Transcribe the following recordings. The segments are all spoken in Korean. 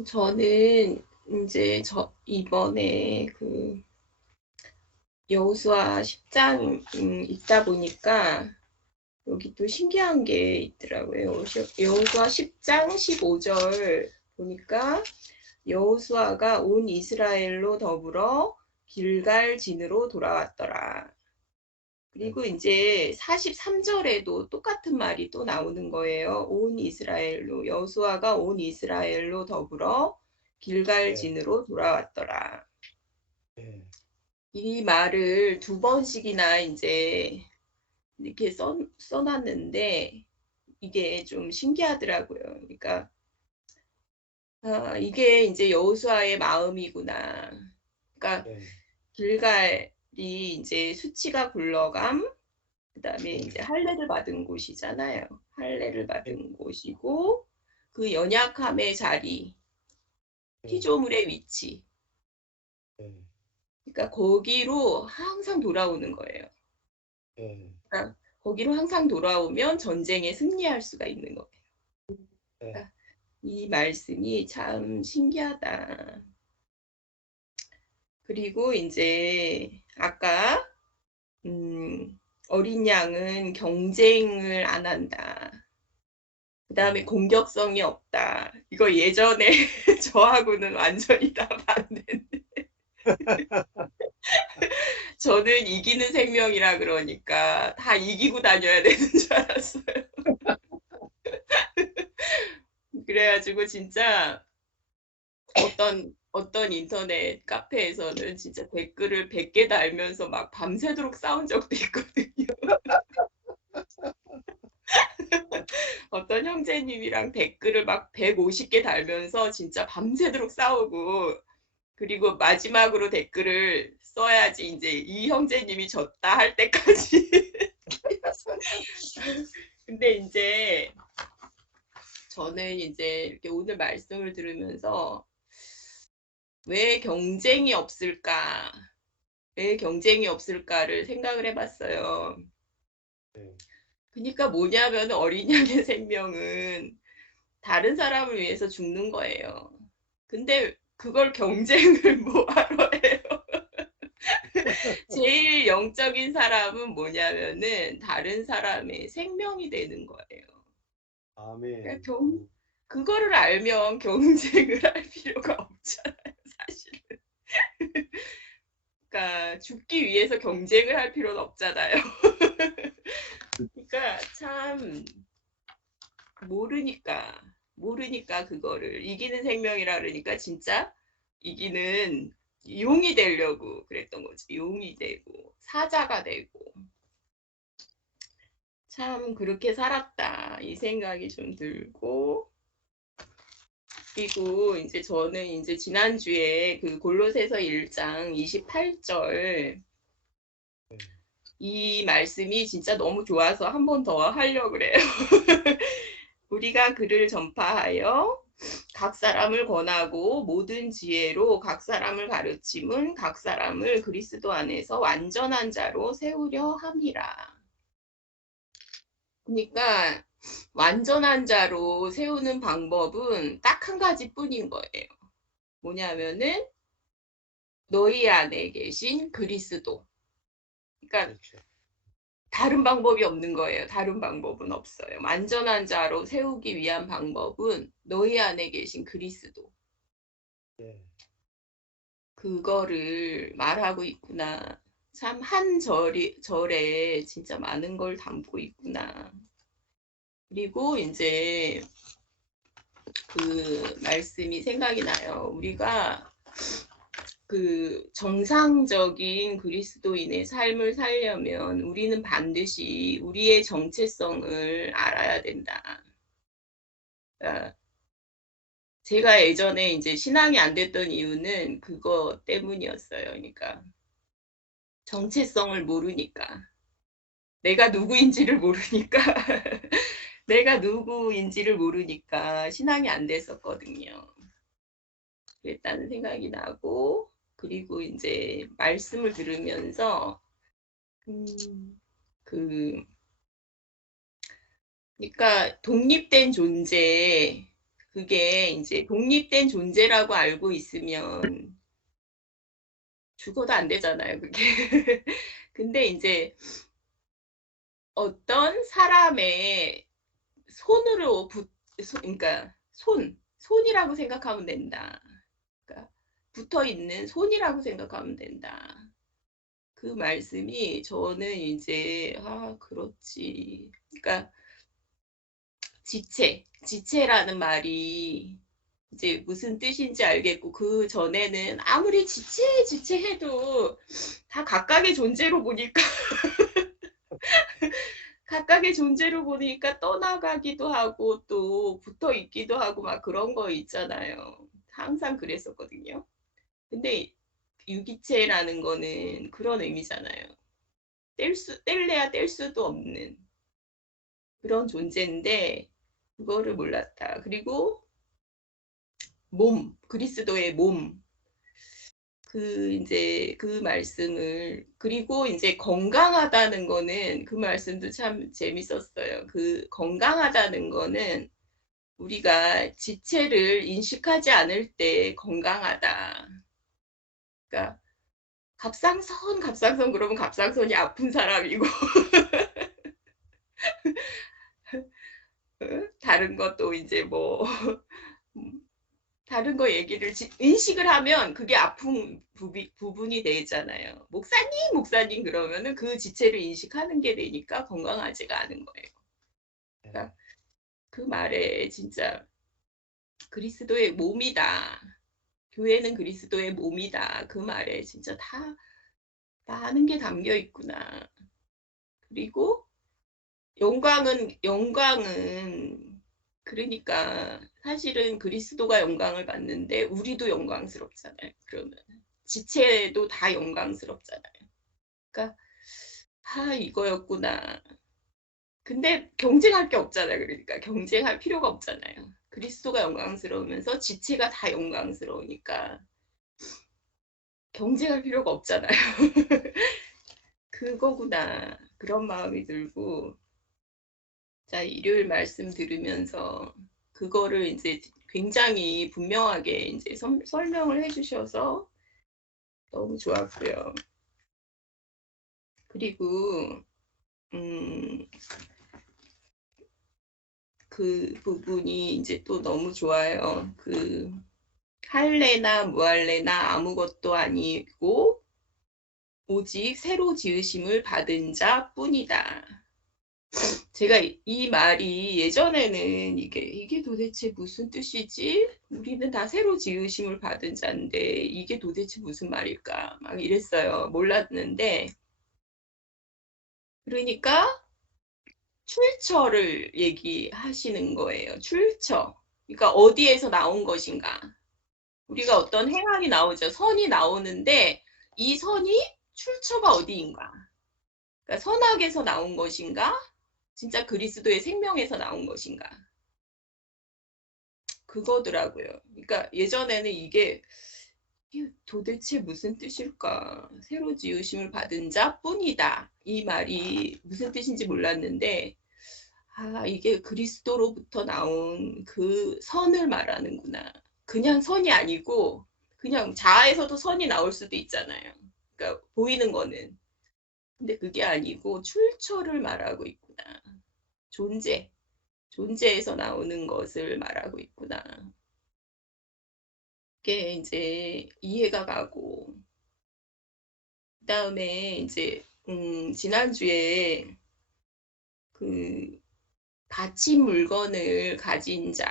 어, 저는 이제 저 이번에 그 여호수아 10장 음, 읽다 보니까 여기 또 신기한 게 있더라고요. 여호수아 10장 15절 보니까 여호수아가 온 이스라엘로 더불어 길갈 진으로 돌아왔더라. 그리고 이제 43절에도 똑같은 말이 또 나오는 거예요. 온 이스라엘로 여호수아가 온 이스라엘로 더불어 길갈진으로 돌아왔더라. 네. 이 말을 두 번씩이나 이제 이렇게 써, 써놨는데 이게 좀 신기하더라고요. 그러니까 아, 이게 이제 여호수아의 마음이구나. 그러니까 네. 길갈 이 이제 수치가 굴러감, 그 다음에 이제 할례를 받은 곳이잖아요. 할례를 받은 곳이고 그 연약함의 자리, 피조물의 위치. 네. 그러니까 거기로 항상 돌아오는 거예요. 네. 그러니까 거기로 항상 돌아오면 전쟁에 승리할 수가 있는 거예요. 그러니까 이 말씀이 참 신기하다. 그리고 이제 아까 음, 어린 양은 경쟁을 안 한다. 그 다음에 공격성이 없다. 이거 예전에 저하고는 완전히 다 반대인데. 저는 이기는 생명이라 그러니까 다 이기고 다녀야 되는 줄 알았어요. 그래가지고 진짜 어떤 어떤 인터넷 카페에서는 진짜 댓글을 100개 달면서 막 밤새도록 싸운 적도 있거든요. 어떤 형제님이랑 댓글을 막 150개 달면서 진짜 밤새도록 싸우고 그리고 마지막으로 댓글을 써야지 이제 이 형제님이 졌다 할 때까지 근데 이제 저는 이제 이렇게 오늘 말씀을 들으면서 왜 경쟁이 없을까? 왜 경쟁이 없을까를 생각을 해봤어요. 네. 그러니까 뭐냐면 어린 양의 생명은 다른 사람을 위해서 죽는 거예요. 근데 그걸 경쟁을 뭐하러 해요? 제일 영적인 사람은 뭐냐면은 다른 사람의 생명이 되는 거예요. 아멘. 그러니까 경, 그거를 알면 경쟁을 할 필요가 없잖아요. 그러니까 죽기 위해서 경쟁을 할 필요는 없잖아요. 그러니까 참 모르니까 모르니까 그거를 이기는 생명이라 그러니까 진짜 이기는 용이 되려고 그랬던 거지. 용이 되고 사자가 되고 참 그렇게 살았다 이 생각이 좀 들고 그리고 이제 저는 이제 지난주에 그 골로새서 1장 28절 이 말씀이 진짜 너무 좋아서 한 번 더 하려고 그래요. 우리가 그를 전파하여 각 사람을 권하고 모든 지혜로 각 사람을 가르침은 각 사람을 그리스도 안에서 완전한 자로 세우려 함이라. 그러니까 완전한 자로 세우는 방법은 딱 한 가지뿐인 거예요. 뭐냐면은 너희 안에 계신 그리스도. 그러니까 그렇죠. 다른 방법이 없는 거예요. 다른 방법은 없어요. 완전한 자로 세우기 위한 방법은 너희 안에 계신 그리스도. 네. 그거를 말하고 있구나. 참 한 절이 절에 진짜 많은 걸 담고 있구나. 그리고 이제 그 말씀이 생각이 나요. 우리가 그 정상적인 그리스도인의 삶을 살려면 우리는 반드시 우리의 정체성을 알아야 된다. 그러니까 제가 예전에 이제 신앙이 안 됐던 이유는 그거 때문이었어요. 그러니까 정체성을 모르니까 내가 누구인지를 모르니까 내가 누구인지를 모르니까 신앙이 안 됐었거든요. 그랬다는 생각이 나고 그리고 이제 말씀을 들으면서 음, 그 그러니까 독립된 존재 그게 이제 독립된 존재라고 알고 있으면 죽어도 안 되잖아요, 그게. 근데 이제 어떤 사람의 손으로 붙, 손, 그러니까 손, 손이라고 생각하면 된다. 그러니까 붙어 있는 손이라고 생각하면 된다. 그 말씀이 저는 이제 아 그렇지. 그러니까 지체, 지체라는 말이 이제 무슨 뜻인지 알겠고 그 전에는 아무리 지체 지체해도 다 각각의 존재로 보니까 각각의 존재로 보니까 떠나가기도 하고 또 붙어 있기도 하고 막 그런 거 있잖아요. 항상 그랬었거든요. 근데 유기체라는 거는 그런 의미잖아요. 뗄 수, 뗄래야 뗄 수도 없는 그런 존재인데 그거를 몰랐다. 그리고 몸, 그리스도의 몸. 그 이제 그 말씀을 그리고 이제 건강하다는 거는 그 말씀도 참 재밌었어요. 그 건강하다는 거는 우리가 지체를 인식하지 않을 때 건강하다. 그러니까 갑상선, 갑상선 그러면 갑상선이 아픈 사람이고 다른 것도 이제 뭐 다른 거 얘기를 지- 인식을 하면 그게 아픈 부비, 부분이 되잖아요. 목사님, 목사님 그러면은 그 지체를 인식하는 게 되니까 건강하지가 않은 거예요. 네. 그 말에 진짜 그리스도의 몸이다. 교회는 그리스도의 몸이다. 그 말에 진짜 다 많은 게 담겨 있구나. 그리고 영광은 영광은 그러니까 사실은 그리스도가 영광을 받는데 우리도 영광스럽잖아요. 그러면 지체도 다 영광스럽잖아요. 그러니까 아 이거였구나. 근데 경쟁할 게 없잖아요. 그러니까 경쟁할 필요가 없잖아요. 그리스도가 영광스러우면서 지체가 다 영광스러우니까 경쟁할 필요가 없잖아요. 그거구나. 그런 마음이 들고 자, 일요일 말씀 들으면서 그거를 이제 굉장히 분명하게 이제 선- 설명을 해주셔서 너무 좋았고요. 그리고 음, 그 부분이 이제 또 너무 좋아요. 그 할래나 무할래나 아무것도 아니고 오직 새로 지으심을 받은 자뿐이다. 제가 이- 이 말이 예전에는 이게 이게 도대체 무슨 뜻이지? 우리는 다 새로 지으심을 받은 자인데 이게 도대체 무슨 말일까? 막 이랬어요. 몰랐는데 그러니까 출처를 얘기하시는 거예요. 출처. 그러니까 어디에서 나온 것인가? 우리가 어떤 행함이 나오죠. 선이 나오는데 이 선이 출처가 어디인가? 그러니까 선악에서 나온 것인가? 진짜 그리스도의 생명에서 나온 것인가? 그거더라고요. 그러니까 예전에는 이게 도대체 무슨 뜻일까? 새로 지으심을 받은 자 뿐이다. 이 말이 무슨 뜻인지 몰랐는데 아, 이게 그리스도로부터 나온 그 선을 말하는구나. 그냥 선이 아니고 그냥 자아에서도 선이 나올 수도 있잖아요. 그러니까 보이는 거는. 근데 그게 아니고 출처를 말하고 있 구나. 존재. 존재에서 나오는 것을 말하고 있구나. 그게 이제 이해가 가고 그 다음에 이제 음, 지난주에 그 바친 물건을 가진 자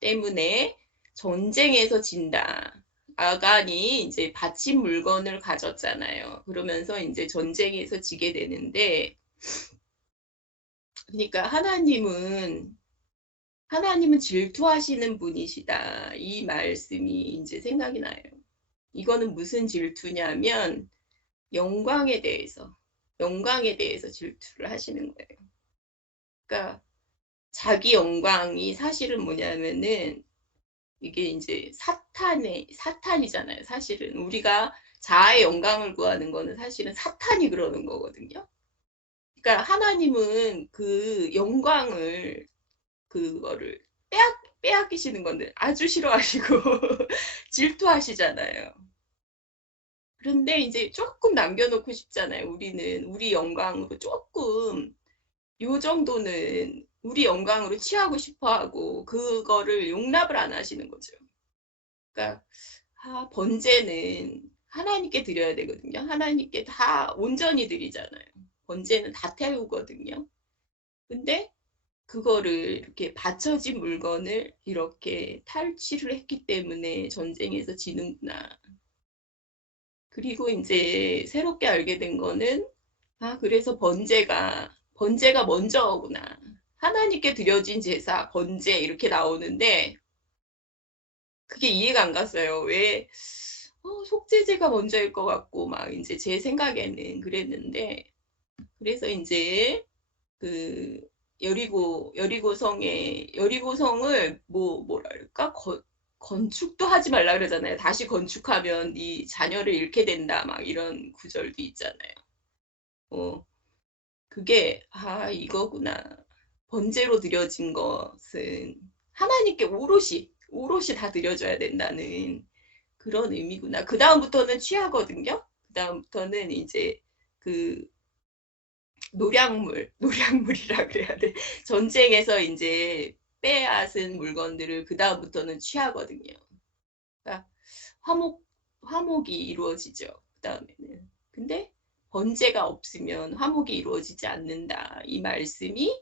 때문에 전쟁에서 진다. 아간이 이제 바친 물건을 가졌잖아요. 그러면서 이제 전쟁에서 지게 되는데, 그러니까 하나님은 하나님은 질투하시는 분이시다. 이 말씀이 이제 생각이 나요. 이거는 무슨 질투냐면 영광에 대해서, 영광에 대해서 질투를 하시는 거예요. 그러니까 자기 영광이 사실은 뭐냐면은 이게 이제 사탄의 사탄이잖아요. 사실은 우리가 자아의 영광을 구하는 거는 사실은 사탄이 그러는 거거든요. 그러니까 하나님은 그 영광을 그거를 빼앗 빼앗기시는 건데 아주 싫어하시고 질투하시잖아요. 그런데 이제 조금 남겨놓고 싶잖아요. 우리는 우리 영광으로 조금 요 정도는 우리 영광으로 취하고 싶어하고 그거를 용납을 안 하시는 거죠. 그러니까 아, 번제는 하나님께 드려야 되거든요. 하나님께 다 온전히 드리잖아요. 번제는 다 태우거든요. 근데 그거를 이렇게 받쳐진 물건을 이렇게 탈취를 했기 때문에 전쟁에서 지는구나. 그리고 이제 새롭게 알게 된 거는 아 그래서 번제가 번제가 먼저구나. 하나님께 드려진 제사 번제 이렇게 나오는데 그게 이해가 안 갔어요. 왜 어, 속죄제가 먼저일 것 같고 막 이제 제 생각에는 그랬는데 그래서 이제 그 여리고 여리고성에 여리고성을 뭐 뭐랄까 거, 건축도 하지 말라 그러잖아요. 다시 건축하면 이 자녀를 잃게 된다 막 이런 구절도 있잖아요. 어 그게 아 이거구나. 번제로 드려진 것은 하나님께 오롯이 오롯이 다 드려줘야 된다는 그런 의미구나. 그 다음부터는 취하거든요. 그 다음부터는 이제 그 노량물, 노량물이라 그래야 돼. 전쟁에서 이제 빼앗은 물건들을 그 다음부터는 취하거든요. 그러니까 화목, 화목이 이루어지죠. 그 다음에는. 근데 번제가 없으면 화목이 이루어지지 않는다. 이 말씀이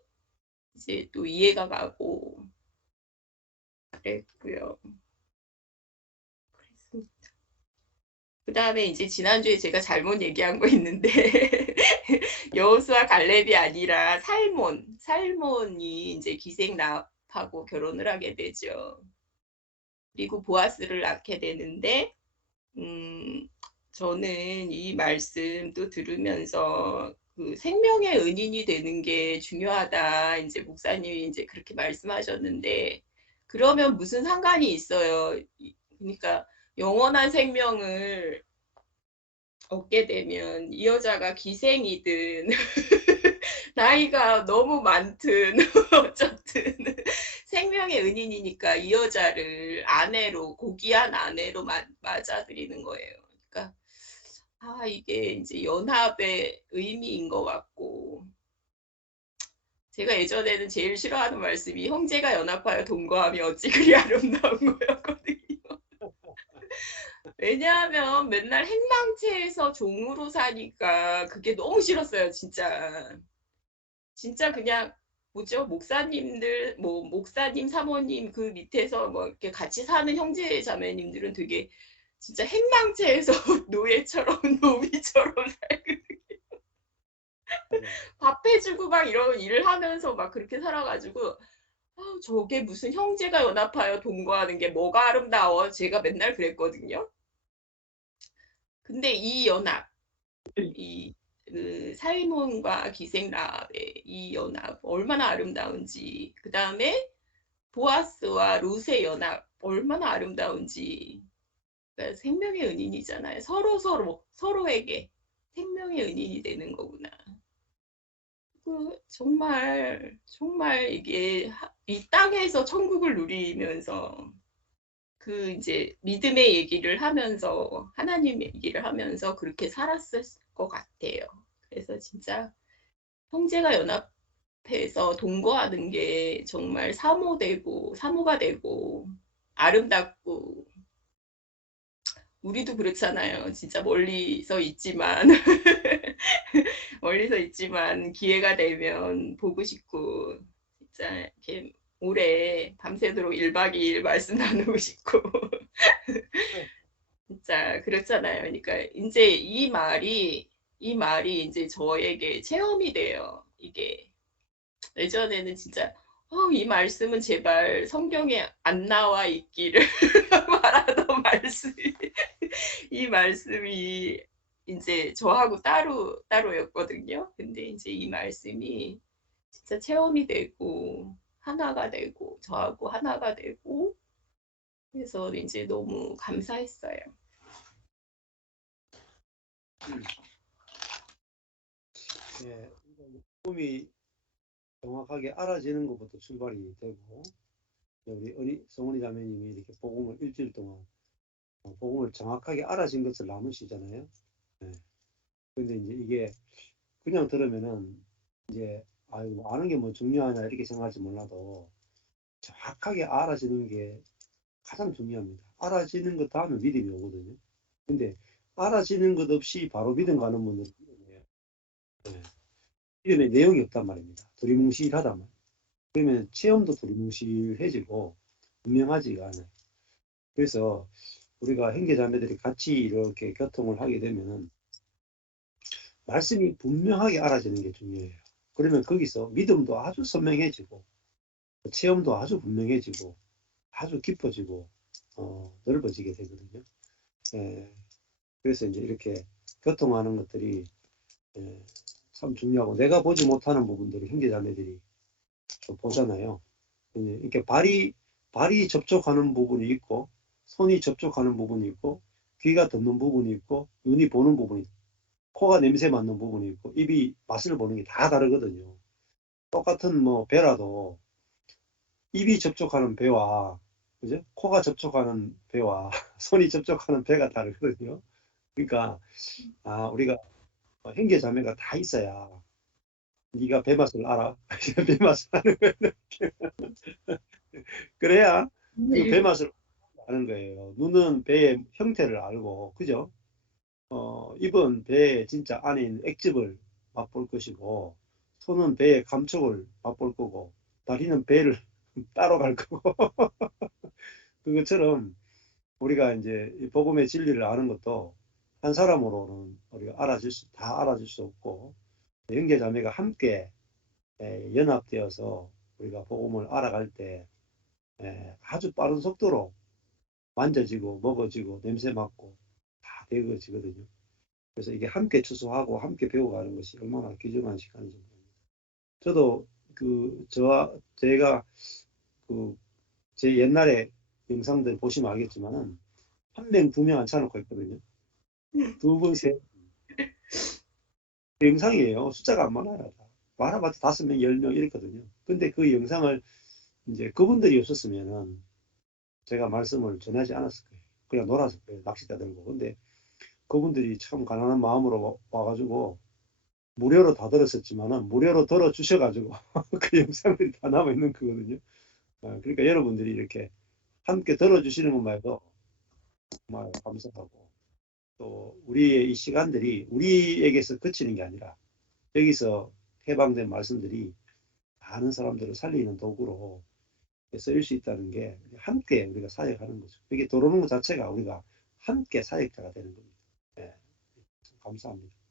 이제 또 이해가 가고 그랬고요. 그랬습니다. 그 다음에 이제 지난주에 제가 잘못 얘기한 거 있는데 여호수아 갈렙이 아니라 살몬, 살몬이 이제 기생납하고 결혼을 하게 되죠. 그리고 보아스를 낳게 되는데 음, 저는 이 말씀도 들으면서 그 생명의 은인이 되는 게 중요하다. 이제 목사님이 이제 그렇게 말씀하셨는데 그러면 무슨 상관이 있어요. 그러니까 영원한 생명을 얻게 되면 이 여자가 기생이든 나이가 너무 많든 어쨌든 생명의 은인이니까 이 여자를 아내로 고귀한 아내로 마, 맞아들이는 거예요. 그러니까 아 이게 이제 연합의 의미인 것 같고 제가 예전에는 제일 싫어하는 말씀이 형제가 연합하여 동거함이 어찌 그리 아름다운 거였거든요. 왜냐하면 맨날 행랑채에서 종으로 사니까 그게 너무 싫었어요, 진짜. 진짜 그냥 뭐죠? 목사님들, 뭐 목사님, 사모님 그 밑에서 뭐 이렇게 같이 사는 형제 자매님들은 되게 진짜 행랑채에서 노예처럼 노비처럼 살거든요. 밥 해주고 막 이런 일을 하면서 막 그렇게 살아가지고 아, 저게 무슨 형제가 연합하여 동거하는 게 뭐가 아름다워? 제가 맨날 그랬거든요. 근데 이 연합, 이 그, 살몬과 기생라의 이 연합 얼마나 아름다운지, 그 다음에 보아스와 룻의 연합 얼마나 아름다운지, 그러니까 생명의 은인이잖아요. 서로 서로 서로에게 생명의 은인이 되는 거구나. 그 정말 정말 이게 이 땅에서 천국을 누리면서 그 이제 믿음의 얘기를 하면서 하나님 얘기를 하면서 그렇게 살았을 것 같아요. 그래서 진짜 형제가 연합해서 동거하는 게 정말 사모되고 사모가 되고 아름답고 우리도 그렇잖아요. 진짜 멀리서 있지만 멀리서 있지만 기회가 되면 보고 싶고 진짜 이렇게 오래 밤새도록 1박 2일 말씀 나누고 싶고 진짜 그렇잖아요. 그러니까 이제 이 말이 이 말이 이제 저에게 체험이 돼요. 이게 예전에는 진짜 어, 이 말씀은 제발 성경에 안 나와 있기를 말하던 말씀 이 말씀이 이제 저하고 따로 따로였거든요. 근데 이제 이 말씀이 진짜 체험이 되고 하나가 되고 저하고 하나가 되고 그래서 이제 너무 감사했어요. 예, 꿈이 정확하게 알아지는 것부터 출발이 되고 우리 어리 성원이 자매님이 이렇게 복음을 일주일 동안 어, 복음을 정확하게 알아진 것을 나누시잖아요. 네. 근데 이제 이게 그냥 들으면은 이제 아이고 뭐 아는 게 뭐 중요하냐 이렇게 생각할지 몰라도 정확하게 알아지는 게 가장 중요합니다. 알아지는 것 다음에 믿음이 오거든요. 근데 알아지는 것 없이 바로 믿음 가는 믿음이에요. 네. 믿음의 내용이 없단 말입니다. 두리뭉실하단 말이에요. 그러면 체험도 두리뭉실해지고 분명하지가 않아요. 그래서 우리가 형제자매들이 같이 이렇게 교통을 하게 되면은 말씀이 분명하게 알아지는 게 중요해요. 그러면 거기서 믿음도 아주 선명해지고 체험도 아주 분명해지고 아주 깊어지고 어, 넓어지게 되거든요. 예, 그래서 이제 이렇게 교통하는 것들이 예, 참 중요하고 내가 보지 못하는 부분들을 형제자매들이 또 보잖아요. 예, 이렇게 발이 발이 접촉하는 부분이 있고 손이 접촉하는 부분이 있고 귀가 듣는 부분이 있고 눈이 보는 부분이 있고 코가 냄새 맡는 부분이 있고 입이 맛을 보는 게 다 다르거든요. 똑같은 뭐 배라도 입이 접촉하는 배와 그죠? 코가 접촉하는 배와 손이 접촉하는 배가 다르거든요. 그러니까 아 우리가 형제 자매가 다 있어야 네가 배 맛을 알아. 배 맛을 아는 거예요. 그래야 그배 맛을 아는 거예요. 눈은 배의 형태를 알고 그죠? 어, 입은 배의 진짜 있는 액즙을 맛볼 것이고 손은 배의 감촉을 맛볼 거고 다리는 배를 따로 갈 거고. 그것처럼 우리가 이제 이 복음의 진리를 아는 것도 한 사람으로는 우리가 알아줄 수, 다 알아줄 수 없고 형제 자매가 함께 에, 연합되어서 우리가 복음을 알아갈 때 에, 아주 빠른 속도로 만져지고 먹어지고 냄새 맡고 다 되어지거든요. 그래서 이게 함께 추수하고 함께 배워가는 것이 얼마나 귀중한 시간인지 모릅니다. 저도 그 저와 제가 그 제 옛날에 영상들 보시면 알겠지만은 한 명 두 명 앉혀놓고 있거든요. 두 분, 세그 영상이에요. 숫자가 안 많아요. 많아봤자 다섯 명, 열 명 이랬거든요. 근데 그 영상을 이제 그분들이 없었으면은 제가 말씀을 전하지 않았을 거예요. 그냥 놀았을 거예요. 낚싯대 들고. 근데 그분들이 참 가난한 마음으로 와- 와가지고 무료로 다 들었었지만은 무료로 들어 주셔가지고 그 영상들이 다 남아 있는 거거든요. 어, 그러니까 여러분들이 이렇게 함께 들어주시는 것만 해도 정말 감사하고 또 우리의 이 시간들이 우리에게서 그치는 게 아니라 여기서 해방된 말씀들이 많은 사람들을 살리는 도구로 쓰일 수 있다는 게 함께 우리가 사역하는 거죠. 이게 들어오는 것 자체가 우리가 함께 사역자가 되는 겁니다. 감사합니다.